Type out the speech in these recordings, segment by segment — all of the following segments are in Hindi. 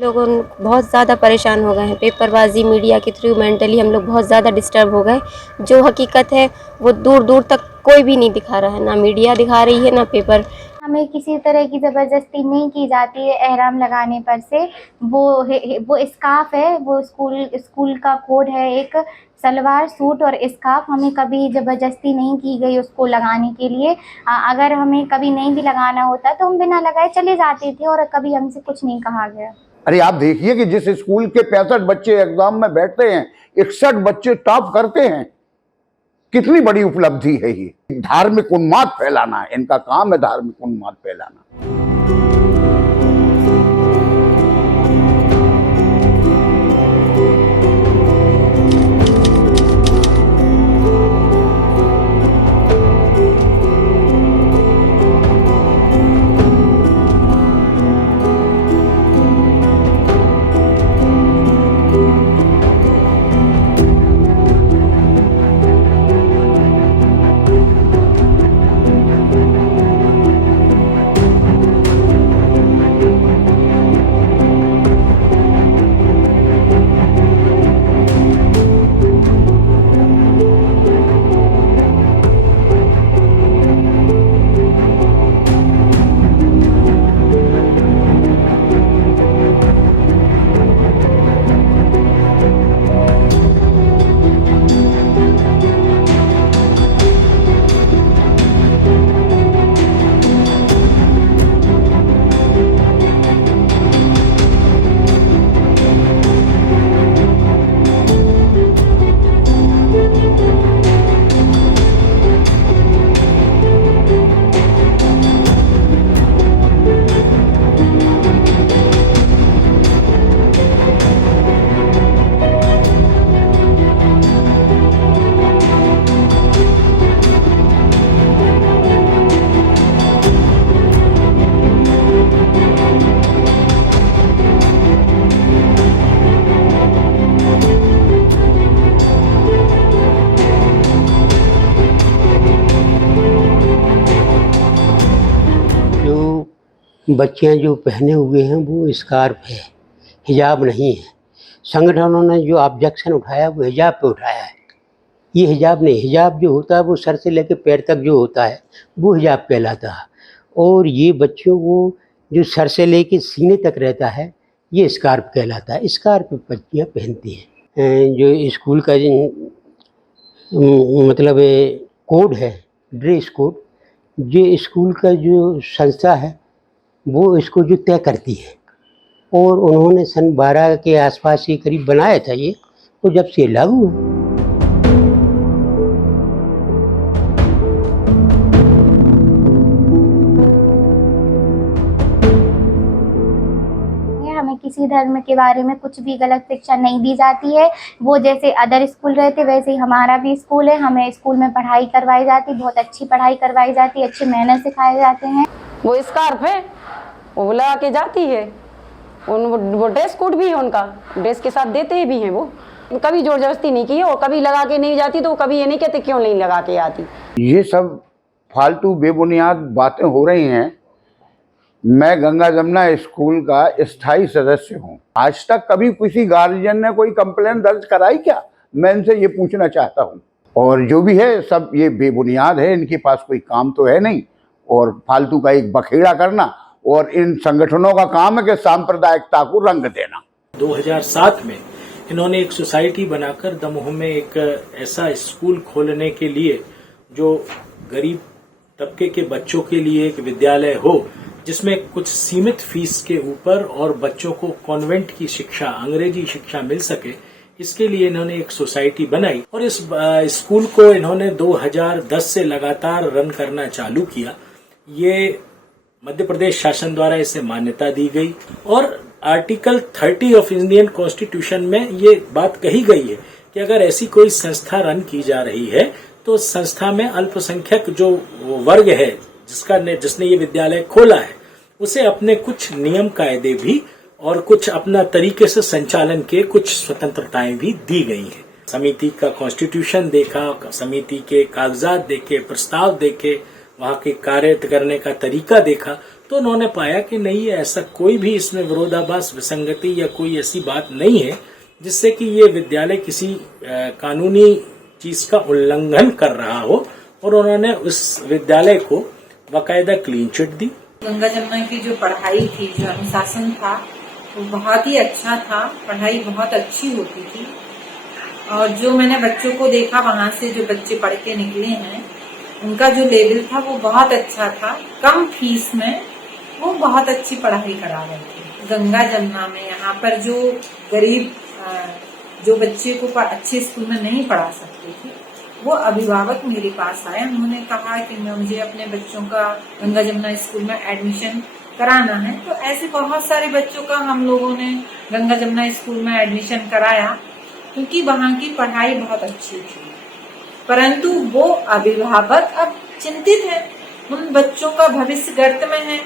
लोगों बहुत ज़्यादा परेशान हो गए हैं। पेपरबाजी मीडिया के थ्रू मेंटली हम लोग बहुत ज़्यादा डिस्टर्ब हो गए। जो हकीकत है वो दूर दूर तक कोई भी नहीं दिखा रहा है, ना मीडिया दिखा रही है ना पेपर। हमें किसी तरह की ज़बरदस्ती नहीं की जाती है एहराम लगाने पर से। वो स्कार्फ है, वो स्कूल का कोड है, एक सलवार सूट और स्कार्फ हमें कभी ज़बरदस्ती नहीं की गई उसको लगाने के लिए। अगर हमें कभी नहीं भी लगाना होता तो हम बिना लगाए चले जाते थे और कभी हमसे कुछ नहीं कहा गया। अरे आप देखिए कि जिस स्कूल के 65 बच्चे एग्जाम में बैठते हैं, 61 बच्चे टॉप करते हैं। कितनी बड़ी उपलब्धि है ये। धार्मिक उन्माद फैलाना, इनका काम है धार्मिक उन्माद फैलाना। बच्चियां जो पहने हुए हैं वो स्कार्फ है, हिजाब नहीं है। संगठनों ने जो ऑब्जेक्शन उठाया वो हिजाब पे उठाया है। ये हिजाब नहीं, हिजाब जो होता है वो सर से लेकर पैर तक जो होता है वो हिजाब कहलाता है। और ये बच्चों को जो सर से लेकर सीने तक रहता है ये स्कार्फ कहलाता है। स्कार्फ बच्चियाँ पहनती हैं। जो स्कूल का मतलब कोड है, ड्रेस कोड, ये स्कूल का जो संस्था है वो इसको जो तय करती है। और उन्होंने सन 12 के आसपास ही करीब बनाया था ये, तो जब से लागू है। हमें किसी धर्म के बारे में कुछ भी गलत शिक्षा नहीं दी जाती है। वो जैसे अदर स्कूल रहते वैसे ही हमारा भी स्कूल है। हमें स्कूल में पढ़ाई करवाई जाती, बहुत अच्छी पढ़ाई करवाई जाती, अच्छे मैनर्स सिखाए जाते हैं। वो स्कार्फ है, वो लगा के जाती है। वो ड्रेस कोड भी है उनका, ड्रेस के साथ देते भी हैं। वो कभी जोर जबरदस्ती नहीं की है और कभी लगा के नहीं जाती तो कभी ये नहीं कहते क्यों नहीं लगा के आती। ये सब फालतू बेबुनियाद बातें हो रही हैं। मैं गंगा जमुना स्कूल का स्थायी सदस्य हूँ। आज तक कभी किसी गार्जियन ने कोई कंप्लेन दर्ज कराई क्या? मैं इनसे ये पूछना चाहता हूँ। और जो भी है सब ये बेबुनियाद है, इनके पास कोई काम तो है नहीं और फालतू का एक बखेड़ा करना। और इन संगठनों का काम है कि सांप्रदायिकता को रंग देना। 2007 में इन्होंने एक सोसाइटी बनाकर दमोह में एक ऐसा स्कूल खोलने के लिए जो गरीब तबके के बच्चों के लिए एक विद्यालय हो, जिसमें कुछ सीमित फीस के ऊपर और बच्चों को कॉन्वेंट की शिक्षा, अंग्रेजी शिक्षा मिल सके, इसके लिए इन्होंने एक सोसाइटी बनाई। और इस स्कूल को इन्होंने 2010 से लगातार रन करना चालू किया। ये मध्य प्रदेश शासन द्वारा इसे मान्यता दी गई और आर्टिकल 30 ऑफ इंडियन कॉन्स्टिट्यूशन में ये बात कही गई है कि अगर ऐसी कोई संस्था रन की जा रही है तो संस्था में अल्पसंख्यक जो वर्ग है जिसने ये विद्यालय खोला है उसे अपने कुछ नियम कायदे भी और कुछ अपना तरीके से संचालन के कुछ स्वतंत्रताएं भी दी गई हैं। समिति का कॉन्स्टिट्यूशन देखा, समिति के कागजात देखे, प्रस्ताव देखे, वहां के कार्य करने का तरीका देखा तो उन्होंने पाया कि नहीं, ऐसा कोई भी इसमें विरोधाभास, विसंगति या कोई ऐसी बात नहीं है जिससे कि ये विद्यालय किसी कानूनी चीज का उल्लंघन कर रहा हो, और उन्होंने उस विद्यालय को बाकायदा क्लीन चिट दी। गंगा जमुना की जो पढ़ाई थी, जो अनुशासन था, वो बहुत ही अच्छा था। पढ़ाई बहुत अच्छी होती थी, और जो मैंने बच्चों को देखा वहाँ से, जो बच्चे पढ़ के निकले हैं, उनका जो लेवल था वो बहुत अच्छा था। कम फीस में वो बहुत अच्छी पढ़ाई करा रहे थे। गंगा जमुना में यहाँ पर जो गरीब जो बच्चे को अच्छे स्कूल में नहीं पढ़ा सकते थे, वो अभिभावक मेरे पास आए। उन्होंने कहा कि मुझे अपने बच्चों का गंगा जमुना स्कूल में एडमिशन कराना है। तो ऐसे बहुत सारे बच्चों का हम लोगों ने गंगा जमुना स्कूल में एडमिशन कराया, क्योंकि वहाँ की पढ़ाई बहुत अच्छी थी। परंतु वो अभिभावक अब चिंतित है, उन बच्चों का भविष्य गर्त में है।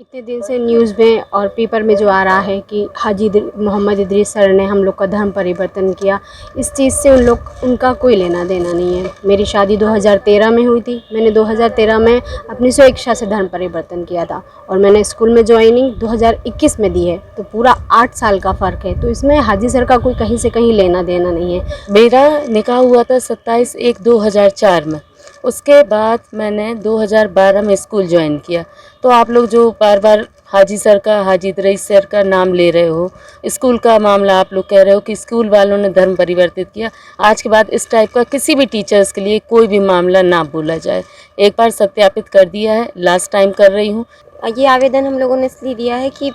इतने दिन से न्यूज़ में और पेपर में जो आ रहा है कि हाजी मोहम्मद इदरीस सर ने हम लोग का धर्म परिवर्तन किया, इस चीज़ से उनका कोई लेना देना नहीं है। मेरी शादी 2013 में हुई थी। मैंने 2013 में अपनी स्वेच्छा से धर्म परिवर्तन किया था, और मैंने स्कूल में ज्वाइनिंग 2021 में दी है, तो पूरा 8 साल का फ़र्क है। तो इसमें हाजी सर का कोई कहीं से कहीं लेना देना नहीं है। मेरा निकाह हुआ था 27/1/2004 में। उसके बाद मैंने 2012 में स्कूल ज्वाइन किया। तो आप लोग जो बार बार हाजी सर का, हाजी इदरीस सर का नाम ले रहे हो, स्कूल का मामला आप लोग कह रहे हो कि स्कूल वालों ने धर्म परिवर्तित किया, आज के बाद इस टाइप का किसी भी टीचर्स के लिए कोई भी मामला ना बोला जाए। एक बार सत्यापित कर दिया है, लास्ट टाइम कर रही हूँ। ये आवेदन हम लोगों ने इसलिए दिया है कि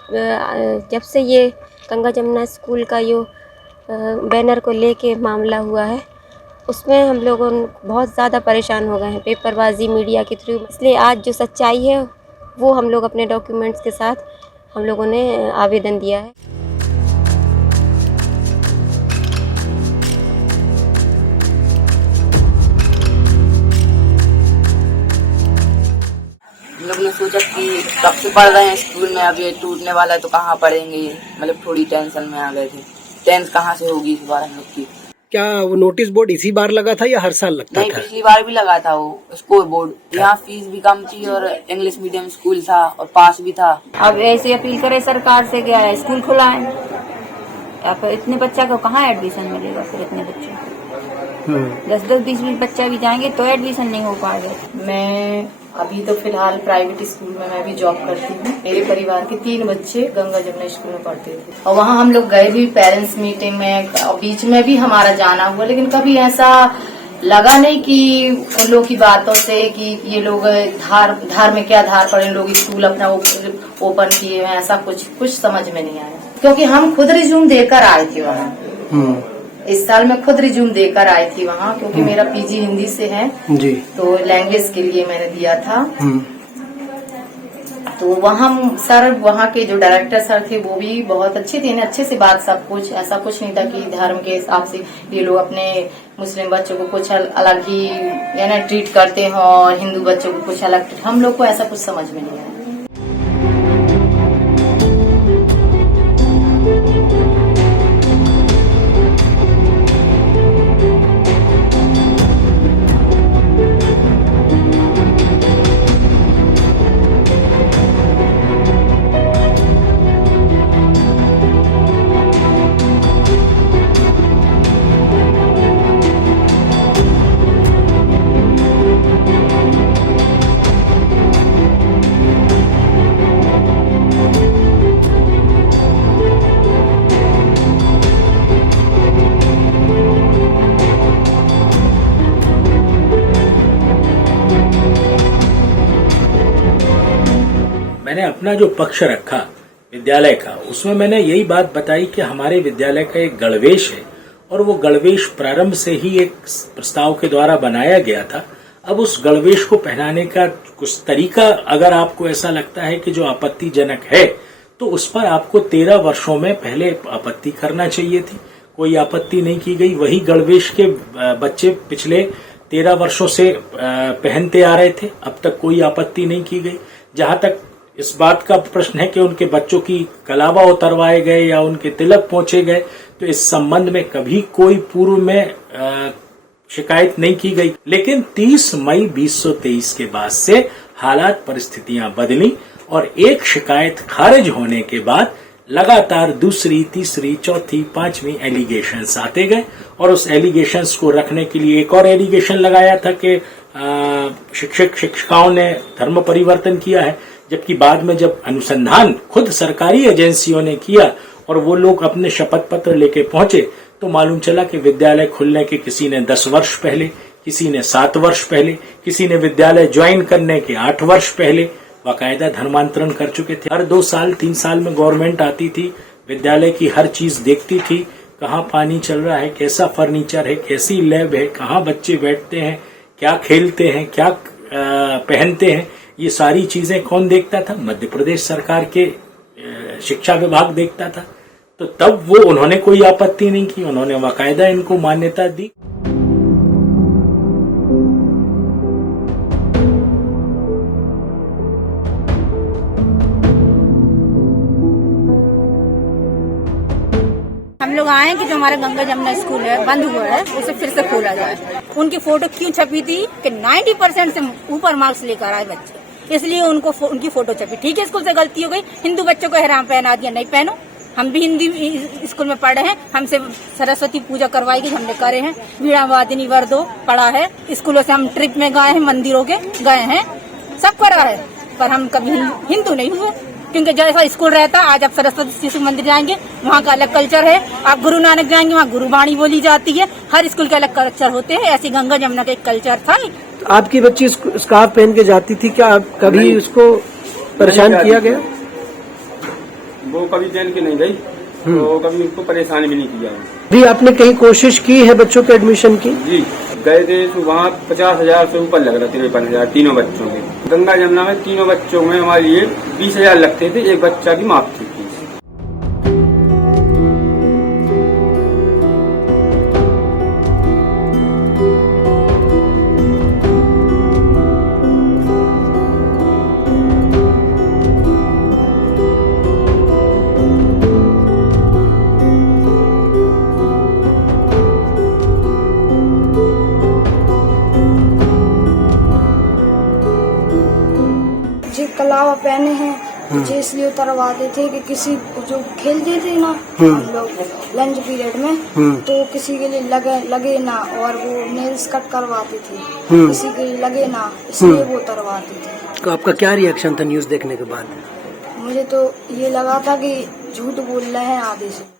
जब से ये गंगा जमुना स्कूल का जो बैनर को लेके मामला हुआ है, उसमें हम लोगों बहुत ज़्यादा परेशान हो गए हैं, पेपरबाजी मीडिया के थ्रू। इसलिए आज जो सच्चाई है वो हम लोग अपने डॉक्यूमेंट्स के साथ हम लोगों ने आवेदन दिया है। हम लोग ने सोचा कि कब से पढ़ रहे हैं स्कूल में, अब ये टूटने वाला है तो कहाँ पढ़ेंगे, मतलब थोड़ी टेंशन में आ गए थे। टेंथ कहाँ से होगी इस बार हम लोग की। क्या वो नोटिस बोर्ड इसी बार लगा था या हर साल लगता नहीं, था? पिछली बार भी लगा था वो स्कोर बोर्ड। यहाँ फीस भी कम थी और इंग्लिश मीडियम स्कूल था और पास भी था। अब ऐसे अपील करे सरकार से, क्या है स्कूल खुला है, अब इतने बच्चा को कहाँ एडमिशन मिलेगा? फिर इतने बच्चे 10-10, 20-20 बच्चा भी जाएंगे तो एडमिशन नहीं हो पाएगा। मैं अभी तो फिलहाल प्राइवेट स्कूल में मैं भी जॉब करती हूँ। मेरे परिवार के 3 बच्चे गंगा जमुना स्कूल में पढ़ते थे, और वहाँ हम लोग गए भी पेरेंट्स मीटिंग में, और बीच में भी हमारा जाना हुआ, लेकिन कभी ऐसा लगा नहीं कि उन लोग की बातों से कि ये लोग धार में क्या धार पड़े, लोग स्कूल अपना ओपन किए हैं, ऐसा कुछ समझ में नहीं आया। क्योंकि हम खुद रिज्यूम देकर आए थे वहाँ। इस साल मैं खुद रिज्यूम देकर आई थी वहाँ, क्योंकि मेरा पीजी हिंदी से है जी, तो लैंग्वेज के लिए मैंने दिया था। तो वहाँ सर, वहाँ के जो डायरेक्टर सर थे वो भी बहुत अच्छे थे, अच्छे से बात, सब कुछ ऐसा कुछ नहीं था कि धर्म के हिसाब से ये लोग अपने मुस्लिम बच्चों को कुछ अलग ही यानी ट्रीट करते हो और हिंदू बच्चों को कुछ अलग। हम लोग को ऐसा कुछ समझ में नहीं आया। मैंने अपना जो पक्ष रखा विद्यालय का, उसमें मैंने यही बात बताई कि हमारे विद्यालय का एक गणवेश है और वो गणवेश प्रारंभ से ही एक प्रस्ताव के द्वारा बनाया गया था। अब उस गणवेश को पहनाने का कुछ तरीका अगर आपको ऐसा लगता है कि जो आपत्तिजनक है, तो उस पर आपको 13 वर्षों में पहले आपत्ति करना चाहिए थी। कोई आपत्ति नहीं की गई। वही गणवेश के बच्चे पिछले 13 वर्षों से पहनते आ रहे थे, अब तक कोई आपत्ति नहीं की गई। जहां तक इस बात का प्रश्न है कि उनके बच्चों की कलावा उतरवाए गए या उनके तिलक पहुंचे गए, तो इस संबंध में कभी कोई पूर्व में शिकायत नहीं की गई। लेकिन 30 मई 2023 के बाद से हालात परिस्थितियां बदली और एक शिकायत खारिज होने के बाद लगातार दूसरी, तीसरी, चौथी, पांचवी एलिगेशंस आते गए और उस एलिगेशंस को रखने के लिए एक और एलिगेशन लगाया था कि शिक्षक शिक्षिकाओं ने धर्म परिवर्तन किया है, जबकि बाद में जब अनुसंधान खुद सरकारी एजेंसियों ने किया और वो लोग अपने शपथ पत्र लेके पहुंचे, तो मालूम चला कि विद्यालय खुलने के किसी ने 10 वर्ष पहले, किसी ने 7 वर्ष पहले, किसी ने विद्यालय ज्वाइन करने के 8 वर्ष पहले बाकायदा धर्मांतरण कर चुके थे। हर 2 साल 3 साल में गवर्नमेंट आती थी, विद्यालय की हर चीज देखती थी, कहाँ पानी चल रहा है, कैसा फर्नीचर है, कैसी लैब है, कहाँ बच्चे बैठते हैं, क्या खेलते हैं, क्या पहनते हैं, ये सारी चीजें कौन देखता था? मध्य प्रदेश सरकार के शिक्षा विभाग देखता था। तो तब वो उन्होंने कोई आपत्ति नहीं की, उन्होंने बाकायदा इनको मान्यता दी। हम लोग आए कि जो हमारा गंगा जमुना स्कूल है बंद हुआ है, उसे फिर से खोला जाए। उनकी फोटो क्यों छपी थी कि 90% से ऊपर मार्क्स लेकर आए बच्चे, इसलिए उनकी फोटो छपी। ठीक है, स्कूल से गलती हो गई, हिंदू बच्चों को एहराम पहना दिया, नहीं पहनो। हम भी हिंदी स्कूल में पढ़े हैं, हमसे सरस्वती पूजा करवाई गई, हमने करे हैं। वीणा वादिनी वर्दो पढ़ा है, स्कूलों से हम ट्रिप में गए हैं, मंदिरों के गए हैं, सब करा है, पर हम कभी हिंदू नहीं हुए। क्योंकि जैसा स्कूल रहता, आज आप सरस्वती शिशु मंदिर जाएंगे, वहाँ का अलग कल्चर है। आप गुरु नानक जाएंगे, वहाँ गुरुवाणी बोली जाती है। हर स्कूल के अलग कल्चर होते हैं, ऐसे गंगा जमुना का एक कल्चर था। तो आपकी बच्ची स्कार्फ पहन के जाती थी, क्या कभी उसको परेशान किया गया? वो कभी पहन के नहीं गई, तो कभी उसको परेशान भी नहीं किया। भी आपने कहीं कोशिश की है बच्चों के एडमिशन की? जी गए थे, तो वहाँ 50,000 से ऊपर लग रहे थे, 53,000 तीनों बच्चों के। गंगा जमुना में तीनों बच्चों में हमारे लिए 20,000 लगते थे, एक बच्चा की माफ थी। कलावा पहने हैं, जो इसलिए उतरवाते थे कि किसी जो खेलते थे ना हम लोग लंच पीरियड में, तो किसी के लिए लगे ना, और वो नेल्स कट करवाते थे, किसी के लिए लगे ना, इसलिए वो उतरवाते थे। तो आपका क्या रिएक्शन था न्यूज देखने के बाद? मुझे तो ये लगा था कि झूठ बोल रहे हैं आधे से।